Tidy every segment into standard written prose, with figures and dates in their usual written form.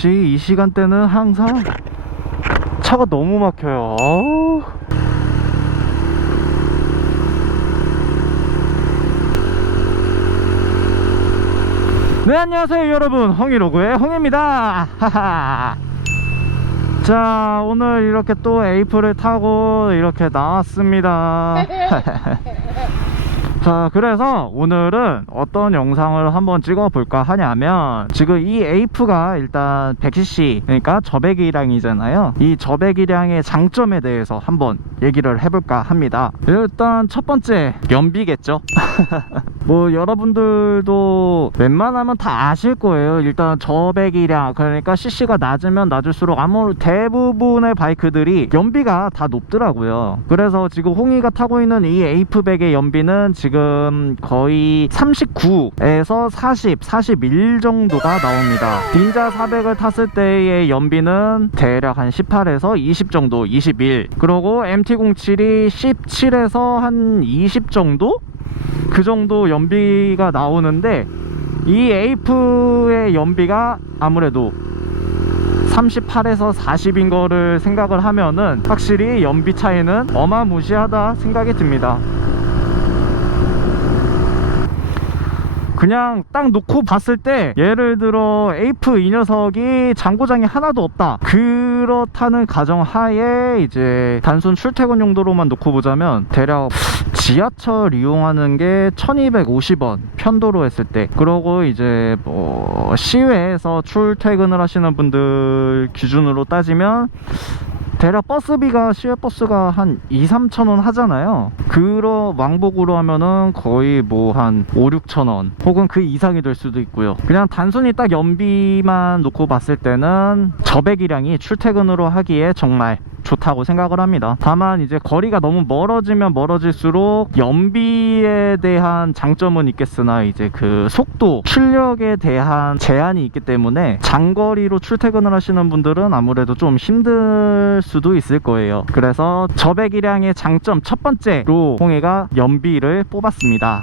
역시 이 시간대는 항상 차가 너무 막혀요. 어우. 네, 안녕하세요 여러분, 홍이로그의 홍입니다. 자, 오늘 이렇게 또 에이프를 타고 이렇게 나왔습니다. 자, 그래서 오늘은 어떤 영상을 한번 찍어 볼까 하냐면, 지금 이 에이프가 일단 100cc, 그러니까 저배기량이잖아요. 이 저배기량의 장점에 대해서 한번 얘기를 해볼까 합니다. 일단 첫 번째, 연비겠죠. 뭐 여러분들도 웬만하면 다 아실 거예요. 일단 저배기량, 그러니까 cc가 낮으면 낮을수록 아무 대부분의 바이크들이 연비가 다 높더라고요. 그래서 지금 홍이가 타고 있는 이 에이프 100의 연비는 지금 거의 39에서 40, 41 정도가 나옵니다. 닌자 400을 탔을 때의 연비는 대략 한 18에서 20 정도, 21. 그리고 MT-07이 17에서 한 20 정도? 그 정도 연비가 나오는데, 이 에이프의 연비가 아무래도 38에서 40인 거를 생각을 하면은 확실히 연비 차이는 어마무시하다 생각이 듭니다. 그냥 딱 놓고 봤을 때, 예를 들어 에이프 이 녀석이 장고장이 하나도 없다, 그렇다는 가정하에 이제 단순 출퇴근 용도로만 놓고 보자면 대략 지하철 이용하는 게 1250원, 편도로 했을 때. 그러고 이제 뭐 시외에서 출퇴근을 하시는 분들 기준으로 따지면 대략 버스비가, 시외버스가 한 2-3천원 하잖아요. 그런 왕복으로 하면은 거의 뭐 한 5-6천원 혹은 그 이상이 될 수도 있고요. 그냥 단순히 딱 연비만 놓고 봤을 때는 저배기량이 출퇴근으로 하기에 정말 좋다고 생각을 합니다. 다만 이제 거리가 너무 멀어지면 멀어질수록 연비에 대한 장점은 있겠으나 이제 그 속도, 출력에 대한 제한이 있기 때문에 장거리로 출퇴근을 하시는 분들은 아무래도 좀 힘들 수도 있을 거예요. 그래서 저배기량의 장점 첫 번째로 홍해가 연비를 뽑았습니다.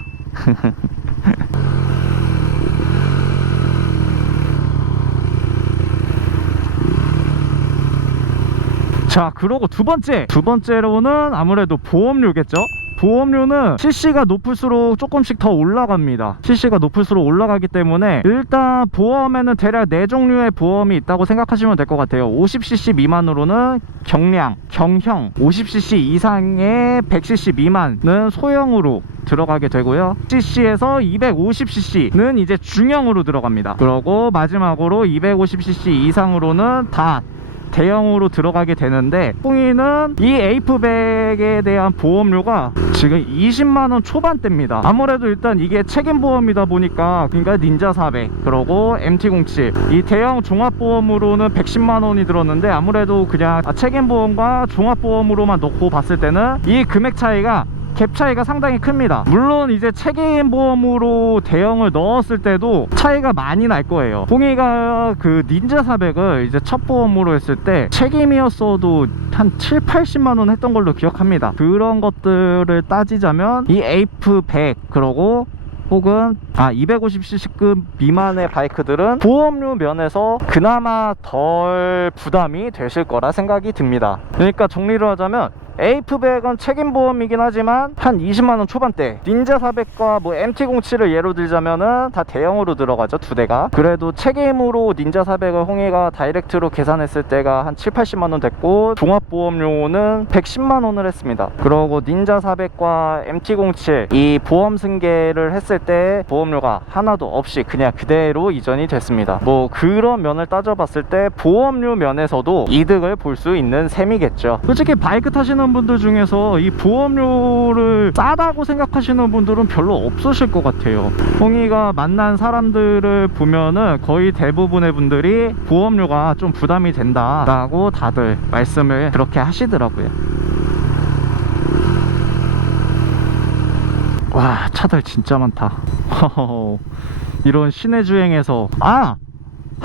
자, 그러고 두 번째로는 아무래도 보험료겠죠. 보험료는 cc가 높을수록 조금씩 더 올라갑니다. cc가 높을수록 올라가기 때문에 일단 보험에는 대략 4종류의 보험이 있다고 생각하시면 될 것 같아요. 50cc 미만으로는 경량, 경형, 50cc 이상의 100cc 미만은 소형으로 들어가게 되고요. cc에서 250cc는 이제 중형으로 들어갑니다. 그리고 마지막으로 250cc 이상으로는 다 대형으로 들어가게 되는데, 홍이는 이 에이프 100에 대한 보험료가 지금 20만원 초반대입니다. 아무래도 일단 이게 책임보험이다 보니까, 그러니까 닌자 400 그리고 MT-07 이 대형 종합보험으로는 110만원이 들었는데, 아무래도 그냥 책임보험과 종합보험으로만 놓고 봤을 때는 이 금액 차이가, 갭 차이가 상당히 큽니다. 물론 이제 책임보험으로 대형을 넣었을 때도 차이가 많이 날 거예요. 홍이가 그 닌자 400을 이제 첫 보험으로 했을 때 책임이었어도 한 7-80만원 했던 걸로 기억합니다. 그런 것들을 따지자면 이 에이프 100 그러고 혹은 250cc급 미만의 바이크들은 보험료 면에서 그나마 덜 부담이 되실 거라 생각이 듭니다. 그러니까 정리를 하자면 에이프 100은 책임보험이긴 하지만 한 20만원 초반대, 닌자 400과 뭐 MT-07을 예로 들자면은 다 대형으로 들어가죠, 두 대가. 그래도 책임으로 닌자 400을 홍해가 다이렉트로 계산했을 때가 한 7-80만원 됐고, 종합보험료는 110만원을 했습니다. 그러고 닌자 400과 MT-07 이 보험 승계를 했을 때 보험료가 하나도 없이 그냥 그대로 이전이 됐습니다. 뭐 그런 면을 따져봤을 때 보험료 면에서도 이득을 볼 수 있는 셈이겠죠. 솔직히 바이크 타시는 분들 중에서 이 보험료를 싸다고 생각하시는 분들은 별로 없으실 것 같아요. 홍이가 만난 사람들을 보면은 거의 대부분의 분들이 보험료가 좀 부담이 된다 라고 다들 말씀을 그렇게 하시더라고요. 와, 차들 진짜 많다. 이런 시내 주행에서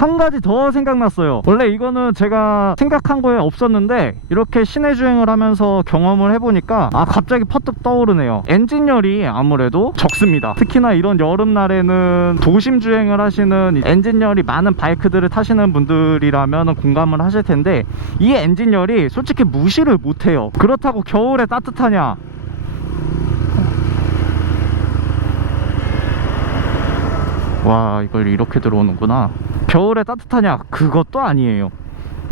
한 가지 더 생각났어요. 원래 이거는 제가 생각한 거에 없었는데 이렇게 시내 주행을 하면서 경험을 해보니까 갑자기 퍼뜩 떠오르네요. 엔진열이 아무래도 적습니다. 특히나 이런 여름날에는 도심 주행을 하시는 엔진열이 많은 바이크들을 타시는 분들이라면 공감을 하실 텐데, 이 엔진열이 솔직히 무시를 못해요. 그렇다고 겨울에 따뜻하냐? 와, 이걸 이렇게 들어오는구나. 겨울에 따뜻하냐? 그것도 아니에요.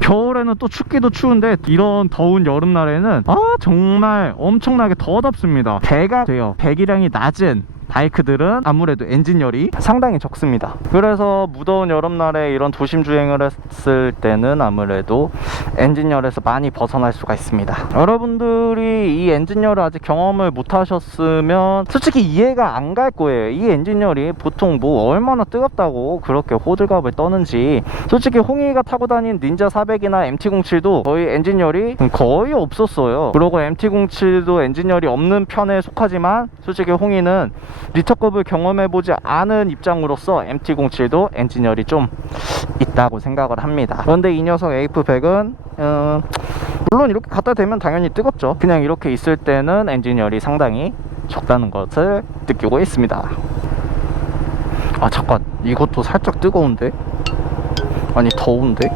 겨울에는 또 춥기도 추운데 이런 더운 여름날에는 정말 엄청나게 더 덥습니다. 배가 돼요. 배기량이 낮은 바이크들은 아무래도 엔진열이 상당히 적습니다. 그래서 무더운 여름날에 이런 도심 주행을 했을 때는 아무래도 엔진열에서 많이 벗어날 수가 있습니다. 여러분들이 이 엔진열을 아직 경험을 못 하셨으면 솔직히 이해가 안 갈 거예요. 이 엔진열이 보통 뭐 얼마나 뜨겁다고 그렇게 호들갑을 떠는지. 솔직히 홍이가 타고 다닌 닌자 400이나 MT-07도 거의 엔진열이 거의 없었어요. 그리고 MT-07도 엔진열이 없는 편에 속하지만 솔직히 홍이는 리터급을 경험해보지 않은 입장으로서 MT-07도 엔진열이 좀 있다고 생각을 합니다. 그런데 이 녀석 AF100은 물론 이렇게 갖다 대면 당연히 뜨겁죠. 그냥 이렇게 있을 때는 엔진열이 상당히 적다는 것을 느끼고 있습니다. 잠깐, 이것도 살짝 뜨거운데? 아니, 더운데?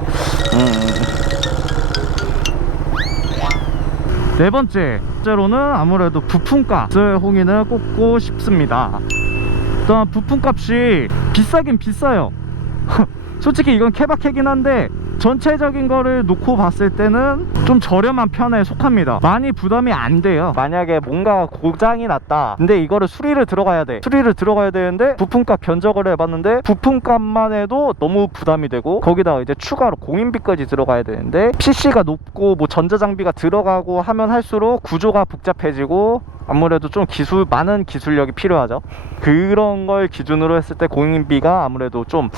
네 번째로는 아무래도 부품값을 홍이는 꼽고 싶습니다. 일단 부품값이 비싸긴 비싸요. 솔직히 이건 케바케긴 한데 전체적인 거를 놓고 봤을 때는 좀 저렴한 편에 속합니다. 많이 부담이 안 돼요. 만약에 뭔가 고장이 났다, 근데 이거를 수리를 들어가야 되는데 부품값 견적을 해봤는데 부품값만 해도 너무 부담이 되고, 거기다가 이제 추가로 공인비까지 들어가야 되는데 PC가 높고 뭐 전자장비가 들어가고 하면 할수록 구조가 복잡해지고 아무래도 좀 많은 기술력이 필요하죠. 그런 걸 기준으로 했을 때 공인비가 아무래도 좀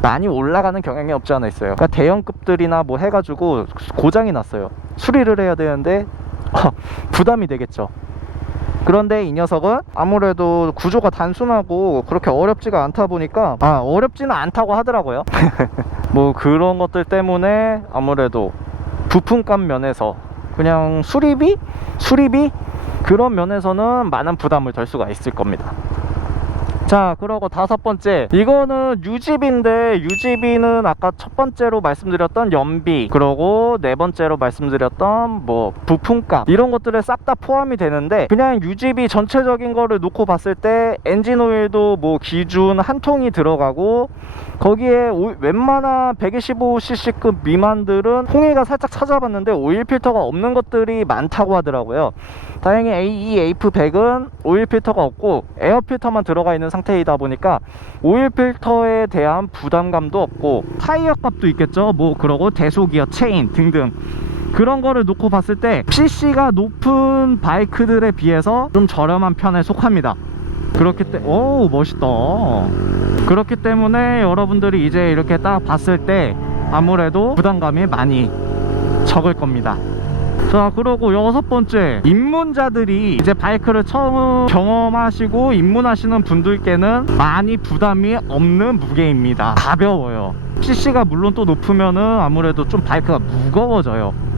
많이 올라가는 경향이 없지 않아 있어요. 그러니까 대형급들이나 뭐 해가지고 고장이 났어요. 수리를 해야 되는데 부담이 되겠죠. 그런데 이 녀석은 아무래도 구조가 단순하고 그렇게 어렵지가 않다 보니까 어렵지는 않다고 하더라고요. 뭐 그런 것들 때문에 아무래도 부품값 면에서 그냥 수리비 그런 면에서는 많은 부담을 덜 수가 있을 겁니다. 자, 그러고 다섯 번째, 이거는 유지비인데 유지비는 아까 첫 번째로 말씀드렸던 연비, 그러고 네 번째로 말씀드렸던 뭐 부품값, 이런 것들에 싹 다 포함이 되는데, 그냥 유지비 전체적인 거를 놓고 봤을 때 엔진 오일도 뭐 기준 한 통이 들어가고, 거기에 웬만한 125cc급 미만들은 홍이가 살짝 찾아봤는데 오일 필터가 없는 것들이 많다고 하더라고요. 다행히 이 AF100은 오일 필터가 없고 에어 필터만 들어가 있는 상태이다 보니까 오일 필터에 대한 부담감도 없고, 타이어 값도 있겠죠. 뭐 그러고 대소기어, 체인 등등 그런 거를 놓고 봤을 때 CC가 높은 바이크들에 비해서 좀 저렴한 편에 속합니다. 그렇기 때문에 오, 멋있다. 그렇기 때문에 여러분들이 이제 이렇게 딱 봤을 때 아무래도 부담감이 많이 적을 겁니다. 자, 그러고 여섯 번째, 입문자들이 이제 바이크를 처음 경험하시고 입문하시는 분들께는 많이 부담이 없는 무게입니다. 가벼워요. CC가 물론 또 높으면은 아무래도 좀 바이크가 무거워져요.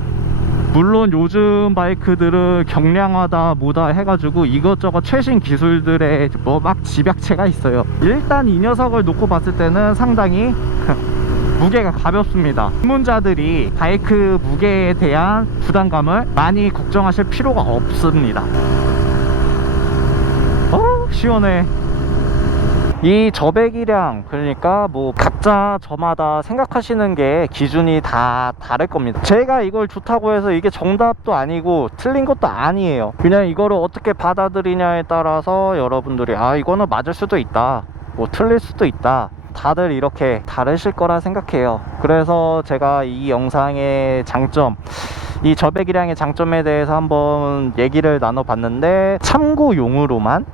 물론 요즘 바이크들은 경량화다 뭐다 해가지고 이것저것 최신 기술들의 뭐 막 집약체가 있어요. 일단 이 녀석을 놓고 봤을 때는 상당히 무게가 가볍습니다. 입문자들이 바이크 무게에 대한 부담감을 많이 걱정하실 필요가 없습니다. 시원해. 이 저배기량, 그러니까 뭐 각자 저마다 생각하시는 게 기준이 다 다를 겁니다. 제가 이걸 좋다고 해서 이게 정답도 아니고 틀린 것도 아니에요. 그냥 이거를 어떻게 받아들이냐에 따라서 여러분들이 이거는 맞을 수도 있다, 뭐 틀릴 수도 있다, 다들 이렇게 다르실 거라 생각해요. 그래서 제가 이 영상의 장점, 이 저배기량의 장점에 대해서 한번 얘기를 나눠봤는데, 참고용으로만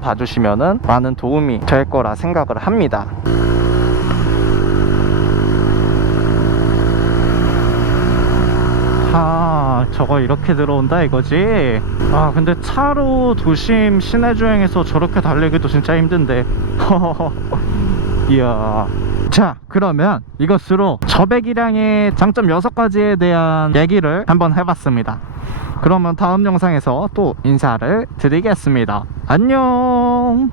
봐주시면은 많은 도움이 될 거라 생각을 합니다. 저거 이렇게 들어온다 이거지. 근데 차로 도심 시내 주행에서 저렇게 달리기도 진짜 힘든데. 이야, 자, 그러면 이것으로 저배기량의 장점 6가지에 대한 얘기를 한번 해봤습니다. 그러면 다음 영상에서 또 인사를 드리겠습니다. 안녕.